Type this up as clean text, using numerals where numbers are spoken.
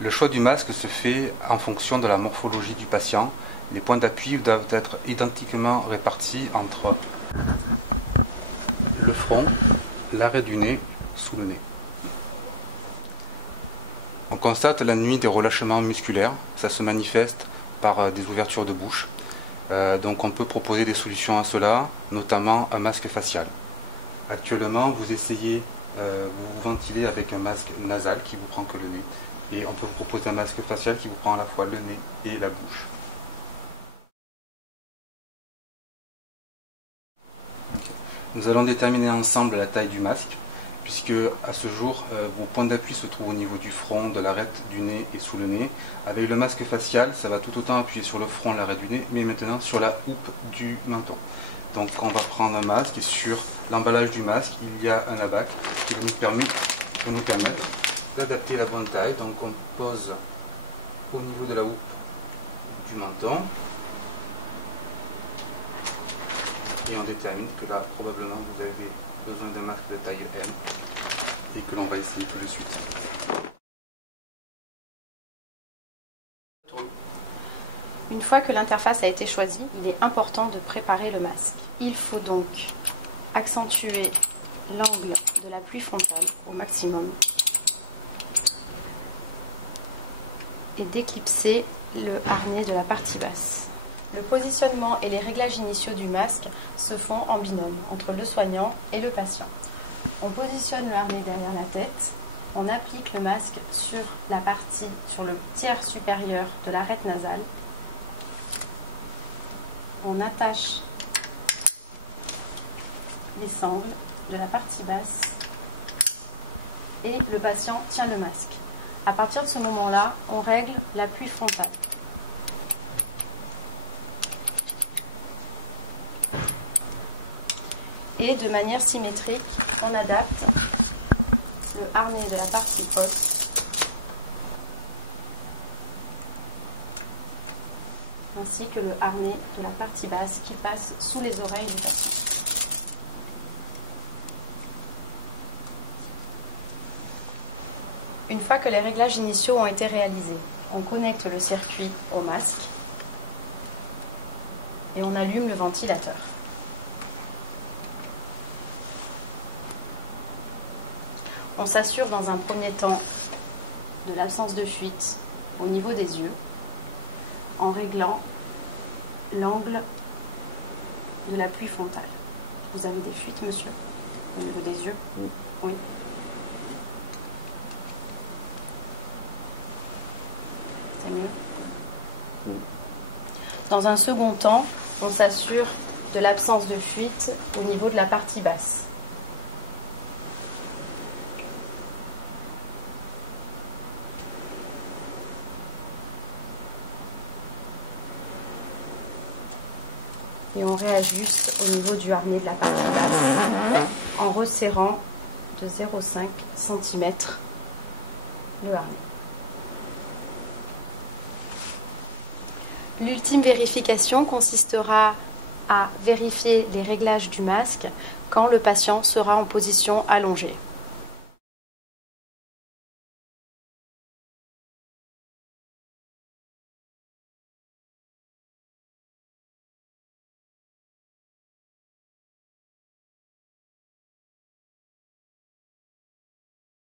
Le choix du masque se fait en fonction de la morphologie du patient. Les points d'appui doivent être identiquement répartis entre le front, l'arrêt du nez, sous le nez. On constate la nuit des relâchements musculaires. Ça se manifeste par des ouvertures de bouche. Donc on peut proposer des solutions à cela, notamment un masque facial. Actuellement, vous essayez, vous vous ventilez avec un masque nasal qui vous prend que le nez. Et on peut vous proposer un masque facial qui vous prend à la fois le nez et la bouche. Nous allons déterminer ensemble la taille du masque, puisque à ce jour, vos points d'appui se trouvent au niveau du front, de l'arête du nez et sous le nez. Avec le masque facial, ça va tout autant appuyer sur le front, l'arête du nez, mais maintenant sur la houppe du menton. Donc on va prendre un masque et sur l'emballage du masque, il y a un abac qui va nous permettre d'adapter la bonne taille. Donc on pose au niveau de la houppe du menton et on détermine que là probablement vous avez besoin d'un masque de taille M et que l'on va essayer tout de suite. Une fois que l'interface a été choisie, il est important de préparer le masque. Il faut donc accentuer l'angle de l'appui frontal au maximum et d'éclipser le harnais de la partie basse. Le positionnement et les réglages initiaux du masque se font en binôme entre le soignant et le patient. On positionne le harnais derrière la tête, on applique le masque sur le tiers supérieur de l'arête nasale, on attache les sangles de la partie basse et le patient tient le masque. À partir de ce moment-là, on règle l'appui frontal. Et de manière symétrique, on adapte le harnais de la partie haute ainsi que le harnais de la partie basse qui passe sous les oreilles du patient. Une fois que les réglages initiaux ont été réalisés, on connecte le circuit au masque et on allume le ventilateur. On s'assure dans un premier temps de l'absence de fuite au niveau des yeux en réglant l'angle de l'appui frontal. Vous avez des fuites, monsieur, au niveau des yeux? Oui. C'est mieux? Dans un second temps, on s'assure de l'absence de fuite au niveau de la partie basse. Et on réajuste au niveau du harnais de la partie basse en resserrant de 0,5 cm le harnais. L'ultime vérification consistera à vérifier les réglages du masque quand le patient sera en position allongée.